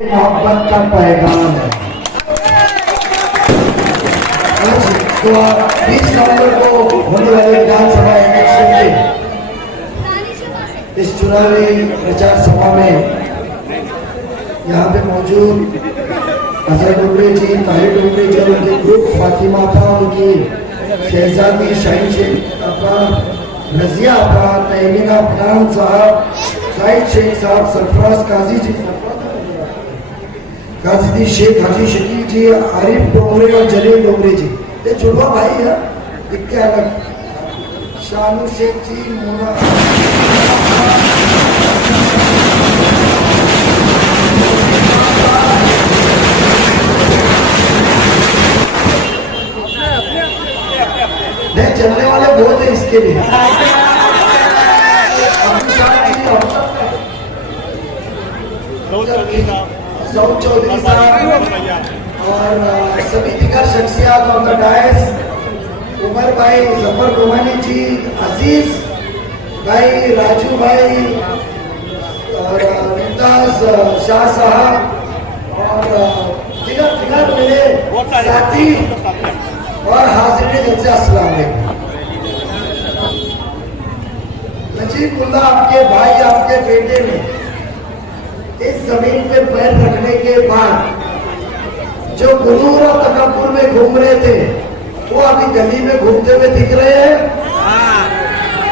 मोहब्बत का पैगाम है। आज 20 नवंबर को होने वाले विधानसभा इलेक्शन के इस चुनावी प्रचार सभा में यहाँ पे मौजूद अजय डोगरे जी, ताहिर डोगरे जी, उनके ग्रुप, फातिमा था, उनकी शहजादी शाहीन शेख अपा, रजिया अपा, तहमीना अफगान साहब, जाहिद शेख साहब, सरफराज काजी जी, गाजी शेख हाजी शकील जी, आरिफ डोगरे और जलील डोगरे जी, ये जुड़वा भाई है। क्या अलग शानू शेख जी, मोना नहीं, चलने वाले बहुत है इसके लिए। सऊद चौधरी साहब और सभी दिग्गज शख्सियात ऑन द डायस, उमर भाई, जफर रोमानी जी, अजीज भाई, राजू भाई और मुमताज शाह साहब और दिग्गज मेरे साथी और हाजिरीन जलसे, अस्सलाम वालेकुम। नजीबुल्लाह आपके भाई, आपके बेटे ने इस जमीन पे पैर रखने के बाद जो गुरूर और तकब्बुर में घूम रहे थे, वो अभी गली में घूमते हुए दिख रहे हैं।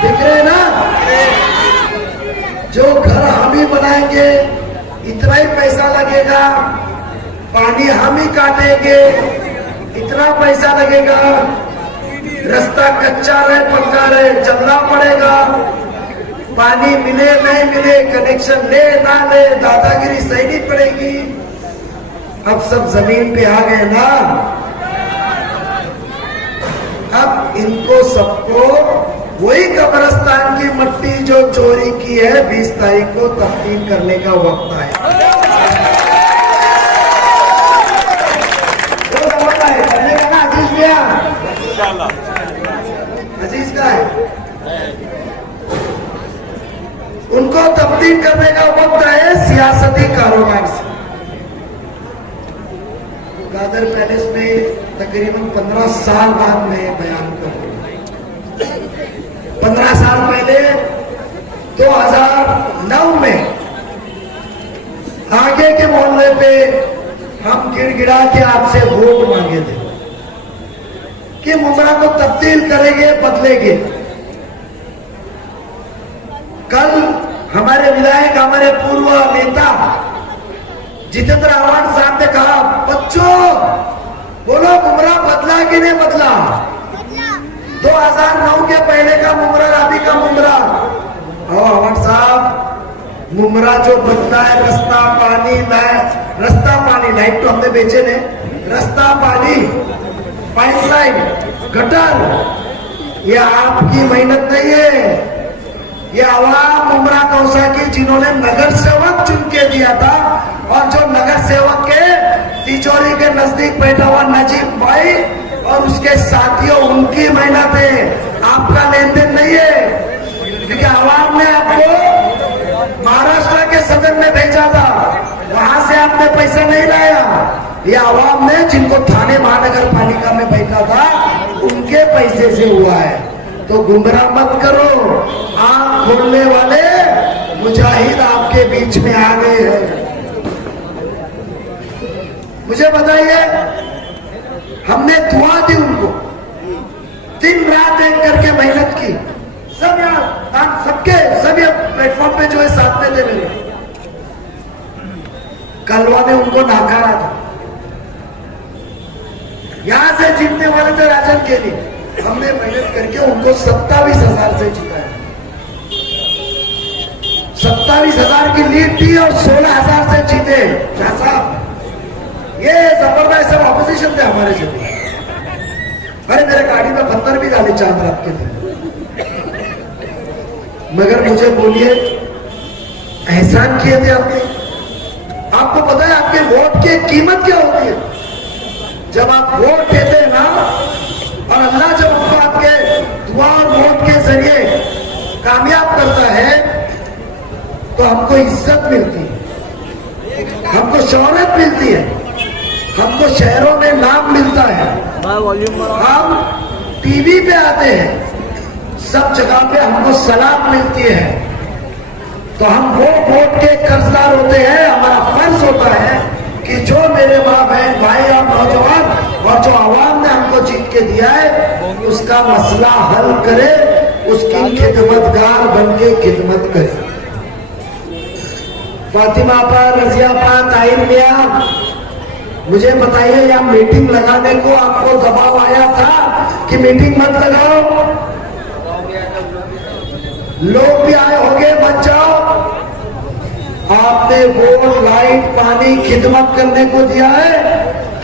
दिख रहे ना? जो घर हम ही बनाएंगे, इतना ही पैसा लगेगा, पानी हम ही काटेंगे, इतना पैसा लगेगा, रास्ता कच्चा रहे पक्का रहे चलना पड़ेगा, पानी मिले नहीं मिले, कनेक्शन ले ना ले, दादागिरी सहनी पड़ेगी। अब सब जमीन पे आ गए ना, अब इनको सबको वही कब्रिस्तान की मट्टी जो चोरी की है 20 तारीख को तफ्तीश करने का वक्त आया। अजीज का है, उनको तब्दील करने का वक्त है सियासती कारोबार से। गादर पैलेस में तकरीबन 15 साल बाद मैं बयान करूं। 15 साल पहले 2009 में आगे के मोहल्ले पे हम गिड़गिड़ा के आपसे वोट मांगे थे कि मुमरा को तब्दील करेंगे, बदलेंगे। कल हमारे विधायक, हमारे पूर्व नेता जितेंद्र आव्हाड साहब ने कहा, बच्चों बोलो मुमरा बदला कि नहीं बदला? 2009 के पहले का मुमरा, अभी का मुमरा। आव्हाड साहब, मुमरा जो बदला है, रास्ता पानी लाइट तो हमने बेचे ने, रास्ता पानी, पाइपलाइन, गटर, ये आपकी मेहनत नहीं है, ये आवाम उमरा कौसा की जिन्होंने नगर सेवक चुन के दिया था, और जो नगर सेवक के तिजोरी के नजदीक बैठा हुआ नजीब भाई और उसके साथियों, उनकी मेहनत है, आपका लेन देन नहीं है। क्योंकि आवाम ने आपको महाराष्ट्र के सदन में भेजा था, वहां से आपने पैसा नहीं लाया। ये आवाम ने जिनको थाने महानगर पालिका में बैठा था, उनके पैसे से हुआ है। तो गुमराह मत करो, आंख खोलने वाले मुजाहिद आपके बीच में आ गए हैं। मुझे बताइए, हमने दुआ दी उनको, दिन रात एक करके मेहनत की, सब यार सबके सभी प्लेटफॉर्म पे जो है साथ में थे मेरे। कलवा ने उनको नकारा था, यहां से जीतने वाले थे राजन के लिए, हमने मेहनत करके उनको 27,000 से जीताया। 27,000 की लीड थी और 16,000 से जीते। क्या साहब, ये जबरदस्त सब ऑपोजिशन थे हमारे से। अरे मेरे गाड़ी में पत्थर भी डाले चांद रात के दिन। मगर मुझे बोलिए, एहसान किए थे आपने? आपको पता है आपके वोट की कीमत क्या होती है? जब आप वोट देते हैं ना, और अल्लाह जब आपको आपके दुआ और वोट के जरिए कामयाब करता है, तो हमको इज्जत मिलती है, हमको शोहरत मिलती है, हमको शहरों में नाम मिलता है, हम टीवी पे आते हैं, सब जगह पे हमको सलाम मिलती है, तो हम वोट के कर्जदार होते हैं। हमारा फर्ज होता है कि जो मेरे माँ बहन भाई और नौजवान और जो आवाम ने हमको जीत के दिया है उसका मसला हल करे, उसकी खिदमतगार बन के खिदमत करे। फातिमा पर, रजिया पर, ताहिर मियां, मुझे बताइए यहाँ मीटिंग लगाने को आपको दबाव आया था कि मीटिंग मत लगाओ? लोग भी आए होंगे, मत जाओ। आपने वोट, लाइट, पानी, खिदमत करने को दिया है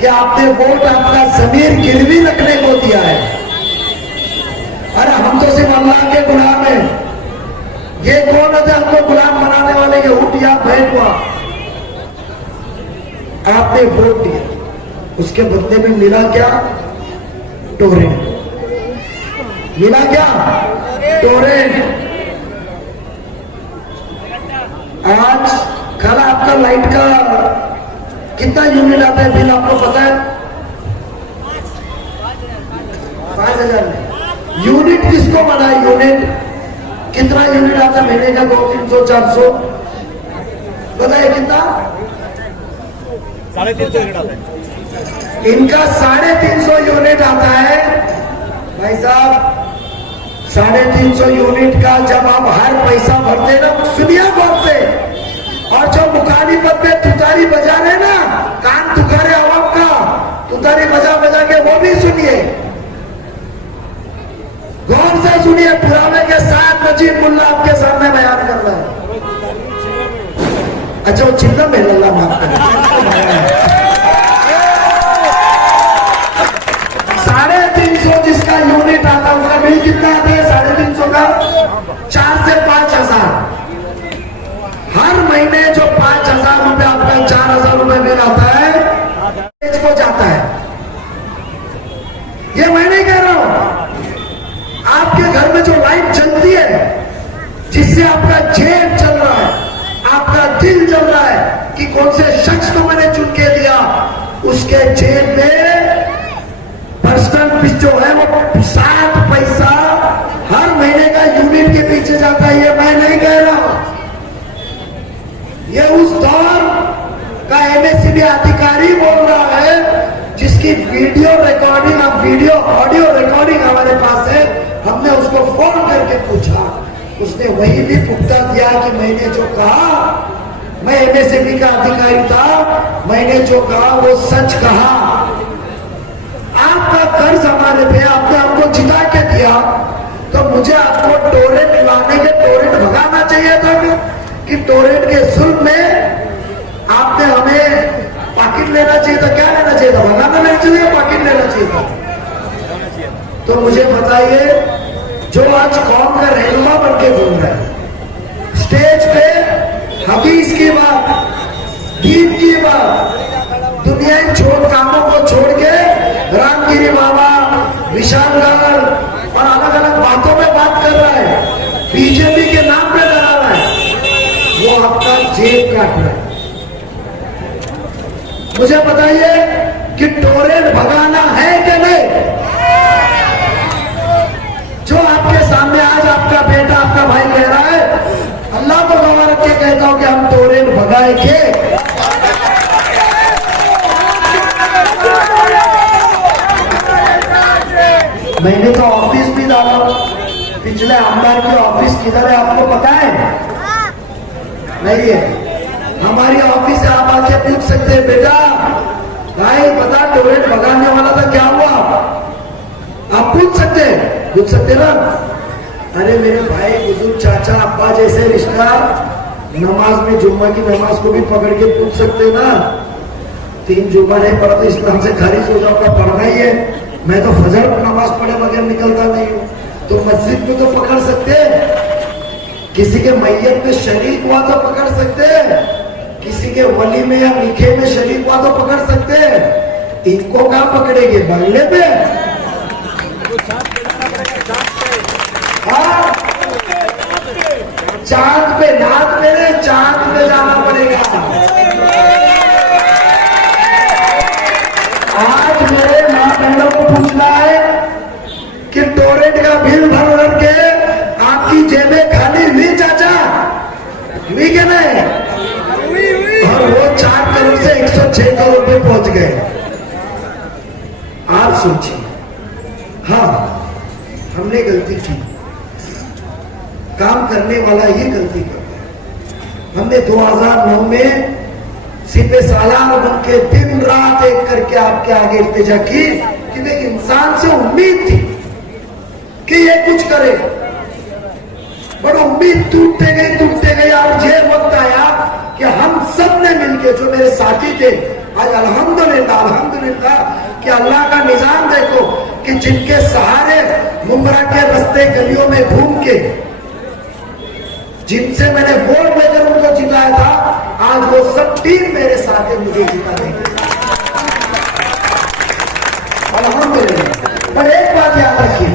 कि आपने वोट आपका जमीर गिरवी रखने को दिया है? अरे हम तो सिर्फ अल्लाह के गुलाम हैं। ये कौन है हमको गुलाम बनाने वाले? ये उठ या बैठ हुआ। आपने वोट दिया, उसके बदले में मिला क्या? टोरेंट। मिला क्या? टोरेंट। आज कल आपका लाइट का कितना यूनिट आता है बिल आपको पता है? 5,000 यूनिट। किसको बना है यूनिट? कितना यूनिट आता है महीने का? 200, 300, 400 बताइए कितना? 350 यूनिट आता है। इनका 350 यूनिट आता है। भाई साहब 350 यूनिट का जब आप हर पैसा भरते ना, सुनिए बोलते, और जो मुखालिफत पे तुतारी बजा रहे ना, कान तुखारे आवाम का, तुतारी बजा बजा के वो भी सुनिए, गौर से सुनिए। पुराने के साथ नजीब मुल्ला आपके सामने बयान कर रहा है। अच्छा वो चिल्ला में लल्ला माफ करें। 350 जिसका यूनिट आता है उसका बिल कितना आता है? 350 का 4 से 5,000 हर महीने। जो 5,000 रुपए आपका 4,000 रुपए बिल आता है को जाता है। ये मैं नहीं कह रहा हूं। आपके घर में जो लाइट चलती है, जिससे आपका जेब चल रहा है, आपका दिल चल रहा है कि कौन से शख्स को मैंने चुन के दिया, उसके जेब में पर्सनल जो है वो 7 पैसा हर महीने का यूनिट के पीछे जाता है। ये मैं नहीं कह रहा हूं, ये उस दौर का एमएससीबी अधिकारी बोल रहा है जिसकी वीडियो रिकॉर्डिंग, अब वीडियो ऑडियो रिकॉर्डिंग हमारे पास है। हमने उसको फोन करके पूछा, उसने वही भी पुख्ता दिया कि मैंने जो कहा, मैं एमएससीबी का अधिकारी था, मैंने जो कहा वो सच कहा। आपका कर्ज हमारे पे, आपने हमको जिता के दिया, तो मुझे आपको टोरेंट लाने के टोरेंट भगाना चाहिए था कि टोरेंट के जुल्म में आपने हमें पाकिट लेना चाहिए था? क्या लेना चाहिए था? भगाना नहीं चाहिए, पाकिट लेना चाहिए था। तो मुझे बताइए, जो आज कौम का रहनुमा बन के बोल रहा है, स्टेज पे हदीस की बात, दीन की बात, दुनिया छोड़ कामों को छोड़ के रामगिरी बाबा, विशालगढ़ और अलग अलग बातों में बात कर रहा है, बीजेपी के नाम पे डरा रहा है, वो आपका जेब काट रहा है। मुझे बताइए कि टोरेंट भगाना है कि नहीं? जो आपके सामने आज आपका बेटा, आपका भाई कह रहा है, अल्लाह को गवाह रख के कहता हूं कि हम टोरेंट भगाएंगे। मैंने तो ऑफिस भी डाला, पिछले आमदार की ऑफिस किधर है आपको पता है? नहीं है। हमारी ऑफिस से आप आके पूछ सकते हैं, बेटा भाई पता टोरेंट भगाने वाला था, क्या हुआ? आप पूछ सकते ना। अरे मेरे भाई, बुजुर्ग, चाचा, अब्बा जैसे रिश्तेदार नमाज में, जुम्मा की नमाज को भी पकड़ के पूछ सकते ना। 3 जुम्मा नहीं पढ़ा तो इस्लाम से खारिज हो जाऊंगा, पढ़ना ही है। मैं तो फजर नमाज पढ़े बगैर निकलता नहीं हूँ, तो मस्जिद में तो पकड़ सकते, किसी के मैयत में शरीक हुआ तो पकड़ सकते, किसी के वली में या मीठे में शरीक हुआ तो पकड़ सकते। इनको कहाँ पकड़ेंगे? बंगले पे? हाँ, चांद पे, नाथ पे, चांद पे जाना पड़ेगा। पूछना है कि टोरेंट का बिल भर भर के आपकी जेबें खाली हुई चाचा, हुई क्या नहीं? और वो 4 करोड़ से 106 करोड़ पे पहुंच गए। आप सोचिए, हाँ हमने गलती की, काम करने वाला ही गलती करता है। हमने 2009 में सिपे सालार बन के दिन रात एक करके आपके आगे इल्तिजा की कि एक इंसान से उम्मीद थी कि ये कुछ करे, पर उम्मीद टूटते गई और ये वक्त आया कि हम सब ने मिलके, जो मेरे साथी थे, आज अल्हम्दुलिल्लाह कि अल्लाह का निजाम देखो कि जिनके सहारे मुंब्रा के रास्ते गलियों में घूम के जिनसे मैंने वोट लेकर उनको जिताया था, आज वो सब टीम मेरे साथ है, मुझे जिता देंगे अल्हम्दुलिल्लाह। पर एक बात याद रखिए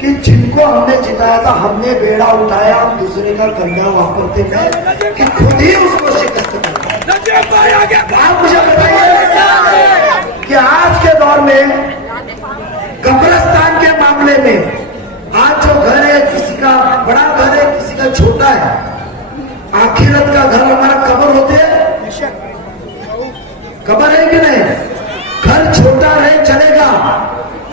कि जिनको हमने जिताया था, हमने बेड़ा उठाया, हम दूसरे का कंधा वापरते थे कि खुद ही उसको शिकस्त करना। आप मुझे बताइए कि आज के दौर में कब्रिस्तान के मामले में आज जो घर है, किसी का बड़ा घर है, किसी का छोटा है, आखिरत का घर हमारा कब्र होते है, कब्र है कि नहीं? घर छोटा रहे चलेगा,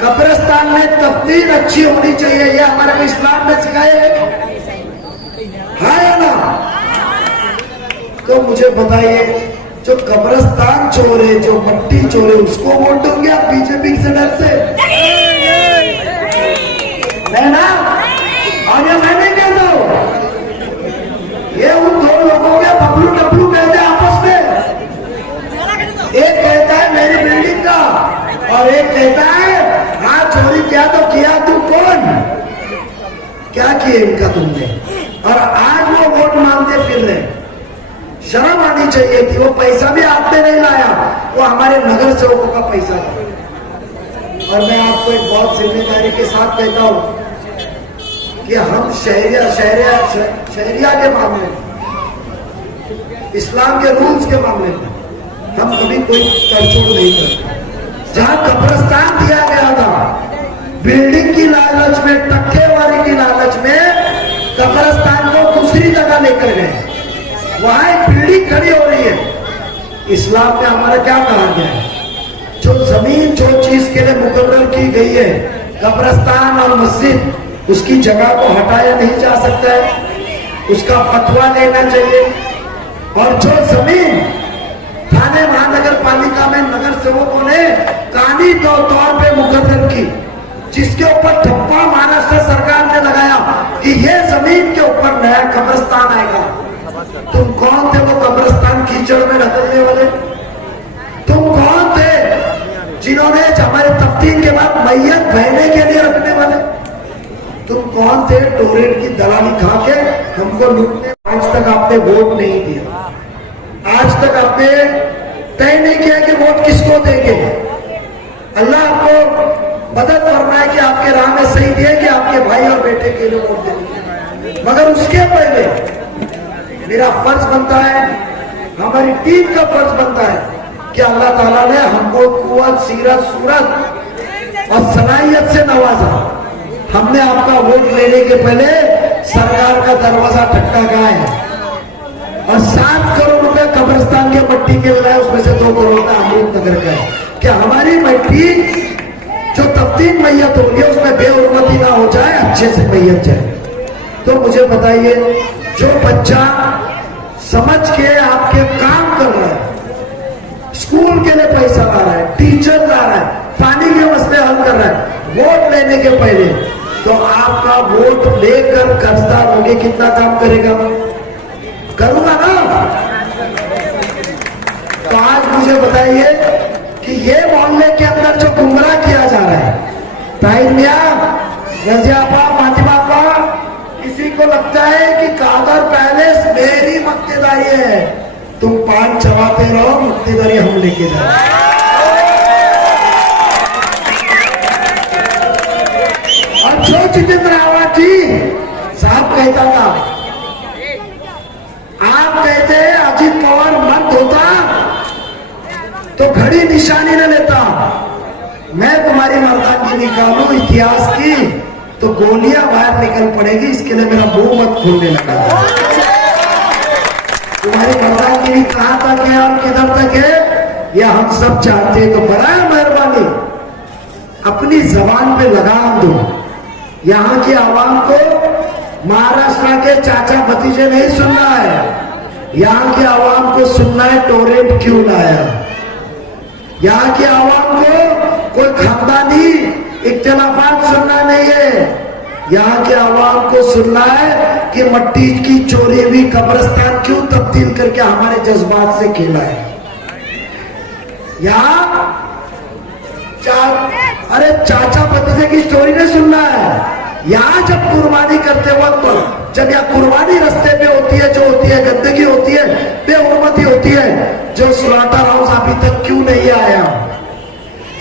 कब्रिस्तान में तफ्तीर अच्छी होनी चाहिए, ये हमारे इस्लाम में सिखाया है या ना? तो मुझे बताइए, जो कब्रिस्तान चोर है, जो मट्टी चोर है, उसको वोट दोगे आप बीजेपी से डर से? है ना? और ये मैं नहीं कहता हूं, ये उन दो लोगों के बबलू डबलू कहते हैं आपस में। एक कहता है मेरी बिल्डिंग का, और एक कहता है हाँ चोरी किया तो किया, तू कौन? क्या किए इनका तुमने? और आज वो वोट मांगते फिर रहे। शर्म आनी चाहिए थी। वो पैसा भी आपने नहीं लाया, वो हमारे नगर सेवकों का पैसा था। और मैं आपको एक बहुत जिम्मेदारी के साथ कहता हूं कि हम शहरिया के मामले में, इस्लाम के रूल्स के मामले में हम कभी कोई तड़छोड़ नहीं करते। जहां कब्रिस्तान दिया गया था, बिल्डिंग की लालच में, टक्केवारी की लालच में कब्रिस्तान को दूसरी जगह लेकर गए, वहां एक बिल्डिंग खड़ी हो रही है। इस्लाम में हमारा क्या कहा गया है? जो जमीन जो चीज के लिए मुकर्रर की गई है, कब्रिस्तान और मस्जिद, उसकी जगह को हटाया नहीं जा सकता है, उसका फतवा लेना चाहिए। और जो जमीन थाने महानगर पालिका में नगर सेवकों ने कानूनी तौर पे मुकर्रर की, जिसके ऊपर ठप्पा महाराष्ट्र सरकार ने लगाया कि ये जमीन के ऊपर नया कब्रिस्तान आएगा, तुम कौन थे वो कब्रिस्तान कीचड़ में ढकलने वाले? तुम कौन थे जिन्होंने हमारे तफ्तीर के बाद मैयत बहने के लिए रखने वाले? तुम कौन थे टोरेंट की दलाली खा के हमको लूटने? आज तक आपने वोट नहीं दिया, आज तक आपने तय नहीं किया कि वोट किसको देंगे। अल्लाह आपको मदद फरमाए कि आपके राह में सही दिए कि आपके भाई और बेटे के लिए वोट देंगे। मगर उसके पहले मेरा फर्ज बनता है, हमारी टीम का फर्ज बनता है कि अल्लाह ताला ने हमको कुव्वत, सीरत, सूरत और सलाहियत से नवाजा। हमने आपका वोट लेने के पहले सरकार का दरवाजा खटखटाया है और 7 करोड़ रुपए कब्रिस्तान के मट्टी के बनाए, उसमें से 2 करोड़ का अमृत नगर का है। कि हमारी मट्टी जो तफ्तीर मैयत हो रही है उसमें बेहुरमती ना हो जाए, अच्छे से मैयत जाए। तो मुझे बताइए, जो बच्चा समझ के आपके काम कर रहा है, स्कूल के लिए पैसा ला रहा है, टीचर ला रहा है, पानी के मसले हल कर रहा है, वोट लेने के पहले तो आपका वोट लेकर कर्जदार होके कितना काम करेगा? करूंगा ना? तो आज मुझे बताइए कि ये मोहल्ले के अंदर जो गुमराह किया जा रहा है, ताहिर मियां, रजियापा, फातिमापा, किसी को लगता है कि कादर पैलेस मेरी मक्तेदारी है, तुम पान चबाते रहो, मक्तेदारी हम लेके जाए। और जो जितेंद्र आवाज जी साहब कहता था, आप कहते हैं अजीत पवार मर्द होता तो घड़ी निशानी न लेता, मैं तुम्हारी मर्दानगी निकालूं इतिहास की तो गोलियां बाहर निकल पड़ेगी, इसके लिए मेरा मुंह मत खोलने लगा। तुम्हारी मर्दानगी कहां तक है और किधर तक है यह हम सब चाहते हैं, तो बड़ा मेहरबानी अपनी जबान पे लगाम दो। यहाँ की आवाम को महाराष्ट्र के चाचा भतीजे नहीं सुनना है, यहाँ की आवाम को सुनना है टोरेंट क्यों लाया। यहाँ की आवाम को कोई खानदानी इख्तिलाफात सुनना नहीं है, यहाँ के आवाम को सुनना है कि मट्टी की चोरी हुई कब्रिस्तान क्यों तब्दील करके हमारे जज्बात से खेला है। यहाँ अरे चाचा भतीजे की स्टोरी नहीं सुनना है। यहाँ जब कुर्बानी करते वक्त जब यहाँ कुर्बानी रास्ते पे होती है, जो होती है गंदगी होती है, बेहुरमती होती है, जो स्लॉटर हाउस अभी तक क्यों नहीं आया,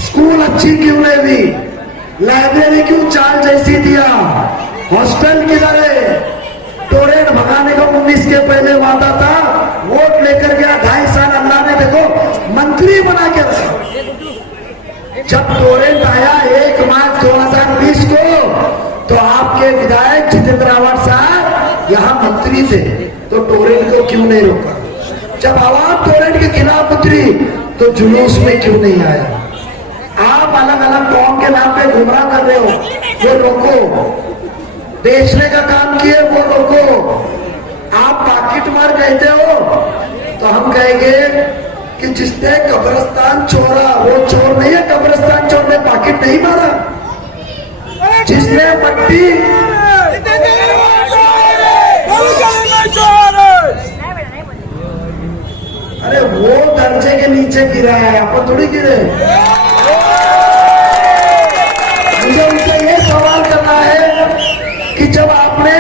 स्कूल अच्छी क्यों नहीं हुई, लाइब्रेरी क्यों चाल जैसी दिया, हॉस्टल किधर है, टोरेंट भगाने का 19 के पहले वादा था, वोट लेकर गया, 2.5 साल अल्लाह ने देखो मंत्री बना के रखा। जब टोरेंट आया 1 मार्च 2020 को तो आपके विधायक जितेंद्र आवाड साहब यहाँ मंत्री थे, तो टोरेंट को क्यों नहीं रोका। जब आवाम टोरेंट के खिलाफ उतरी तो जुलूस में क्यों नहीं आया। आप अलग अलग कौम के नाम पे गुमराह कर रहे हो, वो रोको। बेचने का काम किए वो रोको। आप पाकिट मार कहते हो तो हम कहेंगे कि जिसने कब्रिस्तान छोड़ा वो चोर नहीं है, कब्रिस्तान चोर ने पाकिट नहीं मारा। जिसने मट्टी अरे वो दर्जे के नीचे गिरा है, आपको थोड़ी गिरे। मुझे उनसे ये सवाल करना है कि जब आपने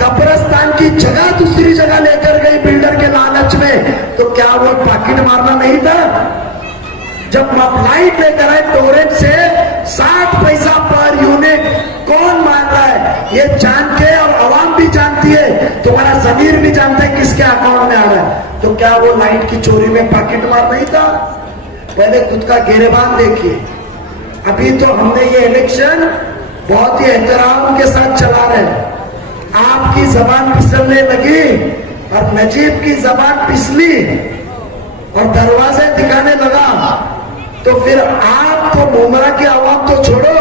कब्रिस्तान की जगह दूसरी जगह लेकर गई बिल्डर के लालच में, तो क्या वो पाकिट मारना नहीं था। जब आप लाइट लेकर आए टोरेंट से 60 पैसा पर यूनिट कौन मार रहा है ये जान के, और आवाम भी जानती है, तुम्हारा जमीर भी जानता है किसके अकाउंट में आ रहा है, तो क्या वो लाइट की चोरी में पाकिट मार नहीं था। पहले खुद का गिरेबान देखिए। अभी तो हमने ये इलेक्शन बहुत ही एहतराम के साथ चला रहे हैं। आपकी जबान फिसलने लगी और नजीब की जबान फिसली और दरवाजे दिखाने लगा, तो फिर आपको मुमरा की आवाम तो छोड़ो,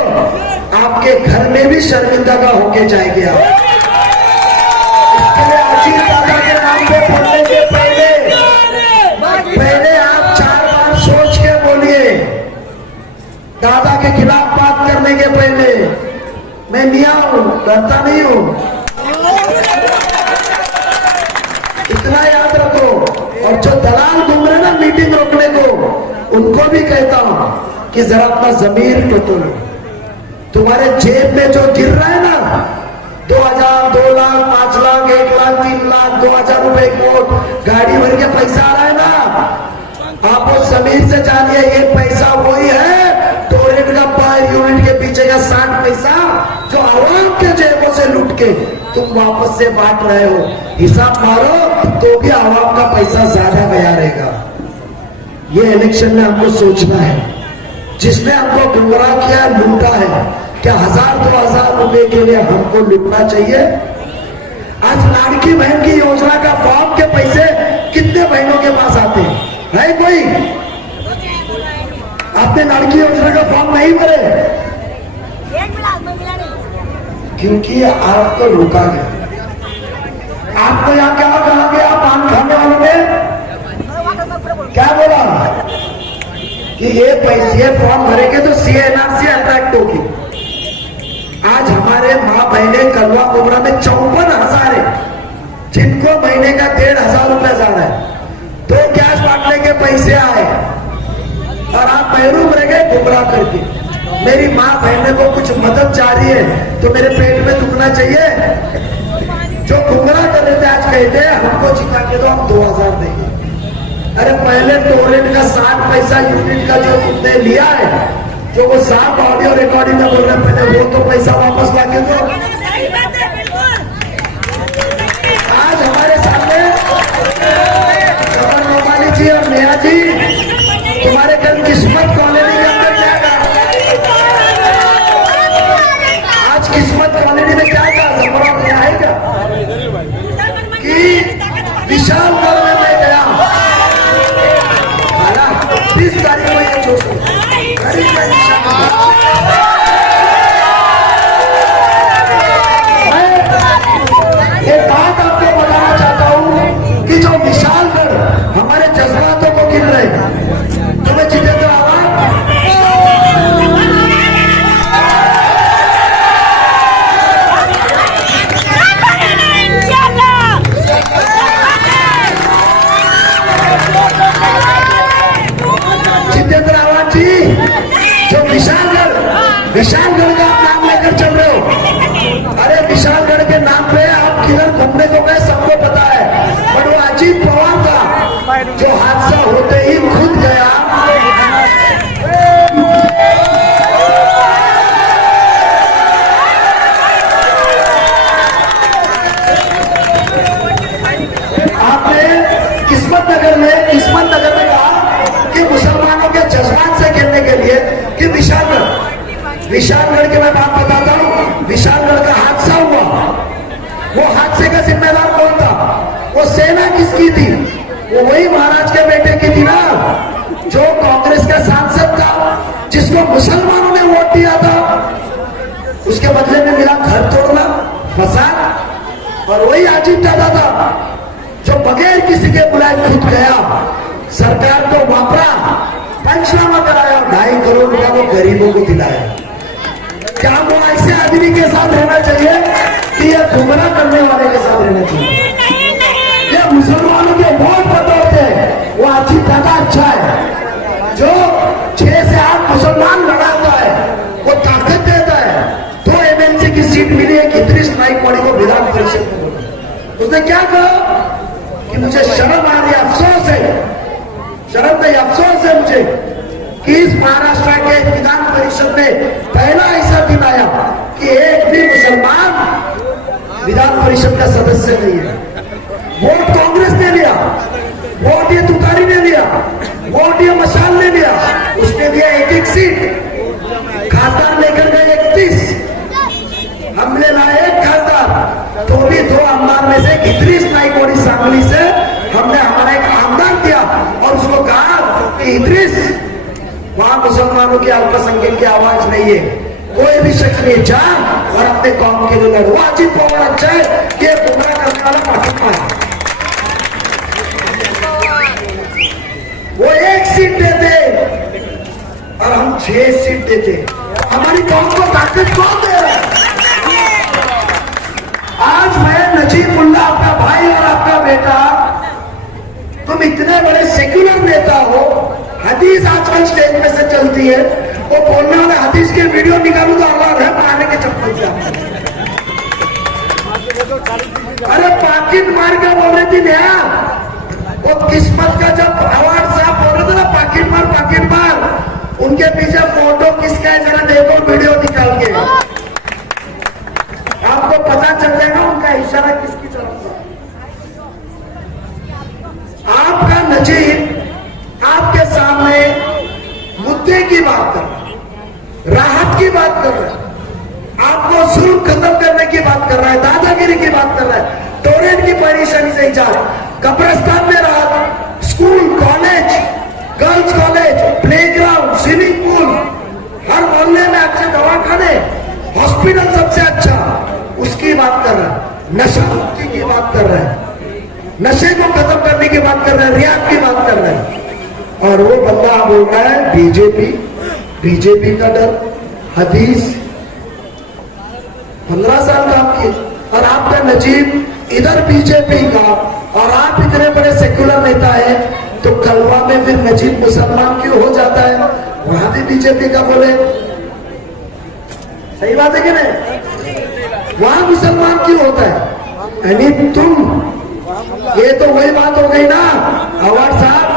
आपके घर में भी शर्मिंदा होके जाएगी आप। इसके लिए अजीत दादा के नाम पे पढ़ने के पहले आप 4 बार सोच के बोलिए। दादा के खिलाफ बात करने के पहले मैं मियां हूं, डरता नहीं हूं, इतना याद रखो। और जो दलाल घूम रहे ना मीटिंग रोकने को, उनको भी कहता हूं कि जरा अपना जमीर टटोलो। तुम्हारे जेब में जो गिर रहा है ना 2000, 2 लाख, 5 लाख, 1 लाख, 3 लाख, 2000 रुपए नोट, गाड़ी भर के पैसा आ रहा है ना, आप उस जमीन से जानिए ये पैसा वही है टोरेंट का पर यूनिट के पीछे का 60 पैसा जो आवाम के जेबों से लूट के तुम वापस से बांट रहे हो। हिसाब मारो तो भी आवाम का पैसा ज्यादा गया रहेगा। ये इलेक्शन में हमको सोचना है। जिसने हमको गुमराह किया, लूटा है, क्या 1000-2000 रुपए के लिए हमको लूटना चाहिए। आज लाड़की बहन की योजना का फॉर्म के पैसे कितने बहनों के पास आते हैं, है कोई? आपने लड़की योजना का फॉर्म नहीं भरे क्योंकि आपको रोका गया। आपको यहाँ क्या कहा गया? पान खाने वालों ने क्या बोला कि ये पैसे फॉर्म भरेंगे तो CNRC अट्रैक्ट होगी। आज हमारे माँ बहने कलवा कुमरा में 54,000 है जिनको महीने का 1,500 रुपया जा रहा है। 2 गैस बांटने के पैसे आए और आप महरूम रह गए गुमराह करके। मेरी माँ बहने को कुछ मदद चाह रही है तो मेरे पेट में दुखना चाहिए। जो गुमराह कर रहे थे आज कहते हैं हमको जिता के दो, हम 2000 देंगे। अरे पहले टोरेंट का 60 पैसा यूनिट का जो तुमने लिया है, जो वो साफ ऑडियो रिकॉर्डिंग में बोल रहे, पहले वो तो पैसा वापस ला के दो। आज हमारे सामने कमर नोमानी जी और नेहा जी तुम्हारे कल किस्मत कॉलोनी के अंदर क्या किस्मत कॉलोनी में क्या कहा जबरा में आएगा कि विशालगढ़ में मैं गया 20 तारीख को ये चोट ये बात आपको बताना चाहता हूं कि जो विशालगढ़ हमारे जज्बातों को गिर रहे तुम्हें जितेंद्र आवाज जितेंद्र आवाज जी जो विशालगढ़ का आप नाम लेकर चल रहे हो। अरे विशालगढ़ के नाम पे आप किधर घूमने को गए सबको पता है, पर वो अजीत पवार का जो हादसा होते ही खुद गया। आपने किस्मत नगर में कहा कि मुसलमानों के जज्बात से खेलने के लिए कि विशालगढ़ के मैं बात बताता हूँ। विशालगढ़ का हादसा हुआ, वो हादसे का जिम्मेदार कौन था? वो सेना किसकी थी? वो वही महाराज के बेटे की थी ना, जो कांग्रेस का सांसद था, जिसको मुसलमानों ने वोट दिया था। उसके बदले में मिला घर तोड़ना, फसाद। और वही अजीत दादा था जो बगैर किसी के बुलाए खुद गया, सरकार को वापरा, पंचनामा कराया, 2.5 करोड़ रुपया को गरीबों को दिलाया। क्या वो ऐसे आदमी के साथ रहना चाहिए कि ये गुमराह करने वाले के साथ रहना चाहिए? ये मुसलमानों के वोट बतौते हैं, वो अजीत दादा अच्छा है। जो 6 से 8 मुसलमान लड़ाता है, वो ताकत देता है। 2 एमएलसी की सीट मिली है कितनी नाइकवाड़ी को विधान परिषद में बोला। उसने क्या कहा कि मुझे शर्म आ रही, अफसोस है, शर्म नहीं अफसोस है मुझे कि इस महाराष्ट्र के विधान परिषद में पहला ऐसा दिन आया कि एक भी मुसलमान विधान परिषद का सदस्य नहीं है। वोट कांग्रेस ने लिया, वोट ये तुकारी ने लिया, वोट ये मशाल ने लिया। उसने दिया 1-1 सीट, खासदार लेकर गए 31, हमले लाए 1 खासदार, तो भी 2 आमदार में से इतनी नाइकवाड़ी सांगली से हमने हमारा एक आमदार दिया और उसको कहा कि इद्रिस वहां मुसलमानों के अल्पसंख्यक की आवाज नहीं है, कोई भी शख्स नहीं, जा और अपने कौम के लिए लड़ो। अजीत पवार अच्छा है कि गुमराह करने वाला पाकिस्तान है। वो 1 सीट देते और हम 6 सीट देते। हमारी कौम को ताकत कौन दे रहा है? आज मैं नजीबुल्लाह आपका भाई और आपका बेटा, तुम इतने बड़े सेक्युलर नेता हो, हदीस आजकल स्टेज में से चलती है, वो बोलने वाले हदीस के वीडियो निकालू तो अल्लाह है मारने के चप्पल से। अरे पाकिट मार के बोल रही थी नया, वो किस्मत का जब अवार्ड साहब बोल रहे थे ना पाकिट मार, उनके पीछे फोटो किसका है जरा देखो वीडियो निकाल के, आपको पता चल जाएगा उनका इशारा किसकी तरफ से। आपका नजीब आपके सामने मुद्दे की बात कर रहा है, राहत की बात कर रहा है, आपको जुल्म खत्म करने की बात कर रहा है, दादागिरी की बात कर रहा है, टोरेंट की परेशानी से इजाज, कब्रिस्तान में राहत, school, college, girls college, playground, swimming pool, हर मोहल्ले में अच्छे दवाखाने, हॉस्पिटल सबसे अच्छा, उसकी बात कर रहा है। नशा मुक्ति की बात कर रहा है, नशे को खत्म करने की बात कर रहा है, रियाद की बात कर रहा है। और वो बंदा बोल रहा है बीजेपी का डर, हदीस 15 साल काम किए और आपका नजीब इधर बीजेपी का, और आप इतने बड़े सेक्युलर नेता है, तो कलवा में फिर नजीब मुसलमान क्यों हो जाता है? वहां भी बीजेपी का बोले, सही बात है कि नहीं? वहां मुसलमान क्यों होता है? यानी तुम, ये तो वही बात हो गई ना अवार्ड साहब,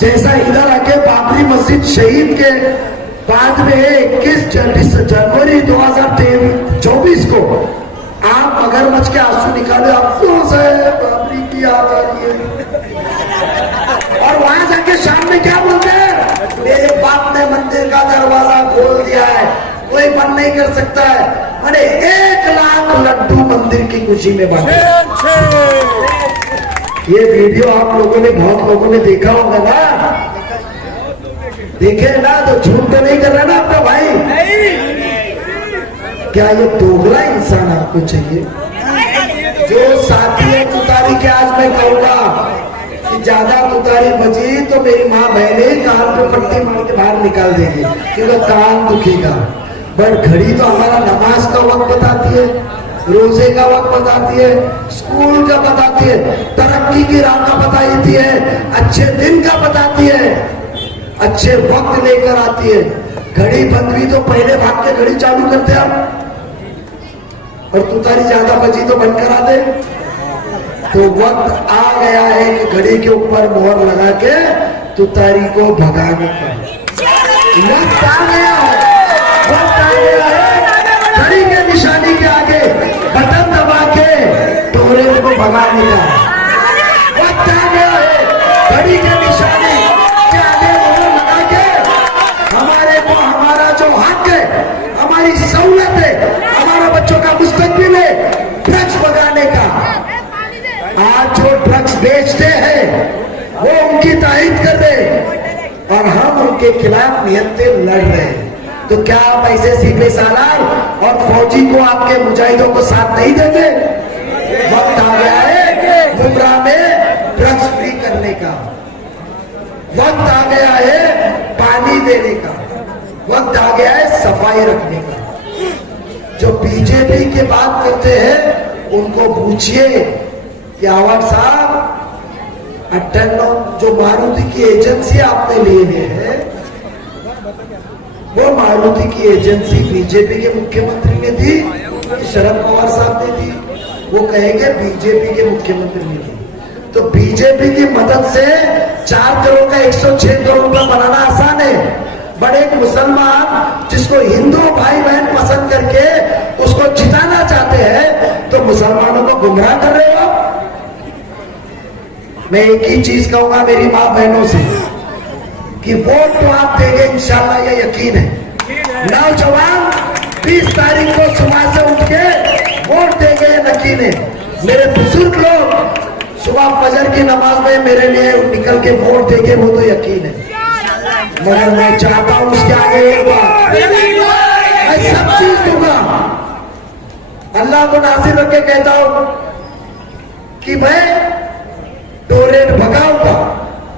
जैसा इधर आके बाबरी मस्जिद शहीद के बाद में 21 जनवरी 2024 को आप मगरमच्छ के आंसू निकाले, अफसोस है बाबरी की याद आ रही है, और वहां जाके शाम में क्या बोलते हैं? मेरे बाप ने मंदिर का दरवाजा खोल दिया है, कोई बंद नहीं कर सकता है। मैंने 1 लाख लड्डू मंदिर की खुशी में बांटे। ये वीडियो आप लोगों ने, बहुत लोगों ने देखा होगा ना, देखे ना, तो झूठ तो नहीं कर रहा ना आपका भाई। क्या ये दोगला इंसान आपको चाहिए? जो साथी है तुतारी के, आज मैं कहूंगा कि ज्यादा तुतारी बची तो मेरी माँ बहनें कान पे पट्टी मार के बाहर निकाल देंगे क्योंकि कान दुखेगा। बट घड़ी तो हमारा नमाज का वक्त बताती है, रोजे का वक्त बताती है, स्कूल का बताती है, तरक्की की राह का बताती है, अच्छे दिन का बताती है, अच्छे वक्त लेकर आती है। घड़ी बंद हुई तो पहले भाग के घड़ी चालू करते हम, और तुतारी ज्यादा बची तो बंद करा दे। तो वक्त आ गया है कि घड़ी के ऊपर मोहर लगा के तुतारी को भगाने का वक्त आ गया है। वक्त आ गया है घड़ी के निशानी के आगे बटन दबा के तोरे को भगाने का वक्त आ गया है। घड़ी के निशानी के आगे मोहर लगा के हमारा जो हक है, हमारी सहूलत है, हमारा बच्चों का मुस्तकबिल है, ड्रग्स भगाने का। आज जो ड्रग्स बेचते हैं वो उनकी तारीफ कर रहे और हम उनके खिलाफ नियंत्रण लड़ रहे हैं। तो क्या आप ऐसे सीपे सालार और फौजी को, आपके मुजाहिदों को साथ नहीं देते? वक्त आ गया है मुमरा में ड्रग्स फ्री करने का, वक्त आ गया है पानी देने का, वक्त आ गया है सफाई रखने का। जो बीजेपी की बात करते हैं उनको पूछिए कि आवाज साहब, 98 जो मारुति की एजेंसी आपने लिए हुए है, वो मारुति की एजेंसी बीजेपी के मुख्यमंत्री ने दी, शरद पवार साहब ने दी? वो कहेंगे बीजेपी के मुख्यमंत्री ने दी। तो बीजेपी की मदद से 4 करोड़ का 106 करोड़ रुपया बनाना आसान है। बड़े एक मुसलमान जिसको हिंदू भाई बहन पसंद करके उसको जिताना चाहते हैं, तो मुसलमानों को गुमराह कर रहे हो। मैं एक ही चीज कहूंगा मेरी माँ बहनों से कि वोट तो आप देंगे इंशाल्लाह, ये यकीन है। नौजवान 20 तारीख को सुबह से उठ के वोट देंगे, यकीन है। मेरे बुजुर्ग लोग सुबह फजर की नमाज में मेरे लिए निकल के वोट देंगे, वो तो यकीन है। मगर मैं चाहता हूं उसके आगे एक बात, मैं सब चीज दूंगा। अल्लाह को नासिर रख के कहता हूं कि मैं टोरेट भगाऊंगा,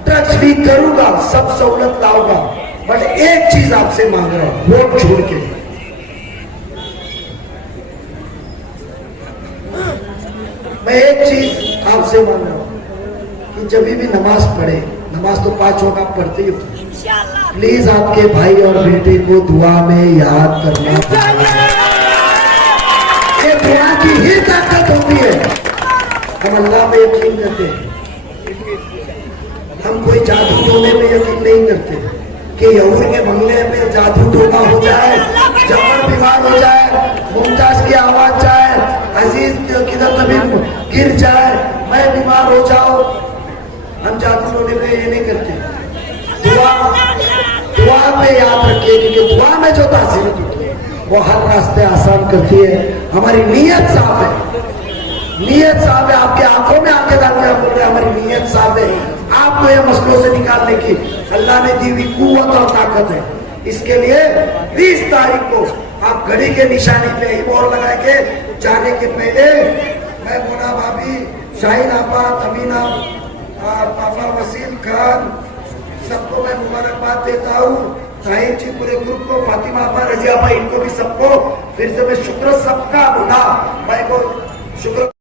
ड्रग्स भी करूंगा, सब सहूलत लाऊंगा। बट एक चीज आपसे मांग रहा हूं, वोट छोड़ के। मैं एक चीज आपसे मांग रहा हूं कि जब भी नमाज पढ़े, नमाज तो 5 वक्त आप पढ़ते ही हो, प्लीज आपके भाई और बेटे को दुआ में याद करना पड़ेगा। ये दुआ की ही ताकत होती है। हम अल्लाह पे यकीन करते हैं, हम कोई जादू टोने पे यकीन नहीं करते कि यहूद के बंगले में जादू टोना हो जाए, जबर बीमार हो जाए, मुमताज की आवाज जाए, अजीज किधर कभी गिर जाए, मैं बीमार हो जाऊं। हम जादू टोने पे ये नहीं करते। दुआ में याद रखिए, क्योंकि दुआ में जो तासीर होती है वो हर रास्ते आसान करती है। हमारी नीयत साफ है, नीयत साफ है। आपके आंखों में आंखें डाल के बोल रहे हमारी नीयत साफ है, आपको ये मसलों से निकालने की अल्लाह ने दी हुई कुव्वत और ताकत है। इसके लिए 20 तारीख को आप घड़ी के निशानी पे ही मोहर लगा के जाने के पहले मैं मोना भाभी, शाहीन आपा, तमीना, पापा वसीम खान, सबको मैं मुबारकबाद देता हूँ। साहिब जी, पूरे ग्रुप को, फातिमा आपा, रजिया भाई, इनको भी सबको फिर से मैं शुक्र सबका बुधा भाई को शुक्र